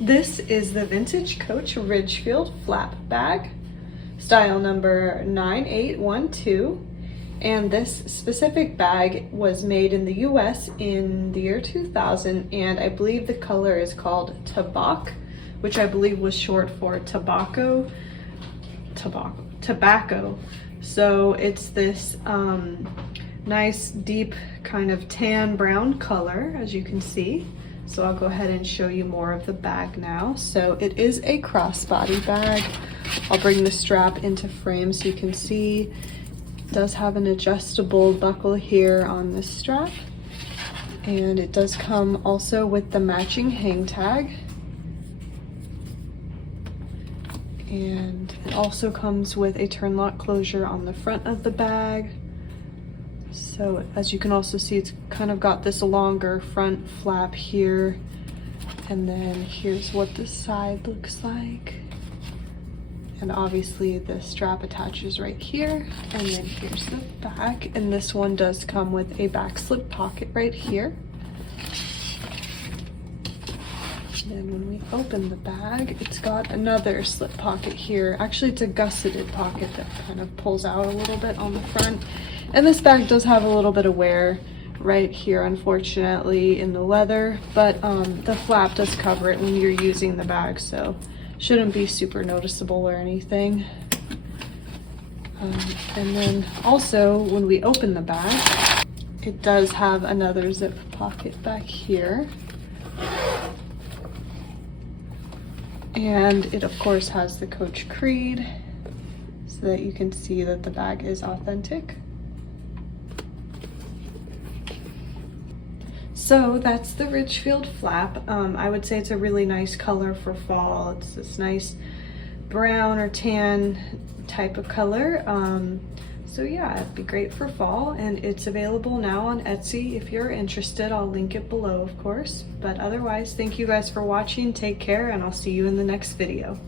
This is the Vintage Coach Ridgefield Flap bag, style number 9812. And this specific bag was made in the US in the year 2000, and I believe the color is called Tabac, which I believe was short for tobacco. So it's this nice deep kind of tan brown color, as you can see. So I'll go ahead and show you more of the bag now. So it is a crossbody bag. I'll bring the strap into frame so you can see. It does have an adjustable buckle here on this strap. And it does come also with the matching hang tag. And it also comes with a turn lock closure on the front of the bag. So as you can also see, it's kind of got this longer front flap here. And then here's what the side looks like. And obviously the strap attaches right here. And then here's the back. And this one does come with a back slip pocket right here. And when we open the bag, it's got another slip pocket here. Actually, it's a gusseted pocket that kind of pulls out a little bit on the front. And this bag does have a little bit of wear right here, unfortunately, in the leather, but the flap does cover it when you're using the bag, so shouldn't be super noticeable or anything. And then also, when we open the bag, it does have another zip pocket back here. And it of course has the Coach Creed so that you can see that the bag is authentic. So that's the Ridgefield Flap. I would say it's a really nice color for fall. It's this nice brown or tan type of color. So yeah, it'd be great for fall, and it's available now on Etsy. If you're interested, I'll link it below, of course. But otherwise, thank you guys for watching. Take care, and I'll see you in the next video.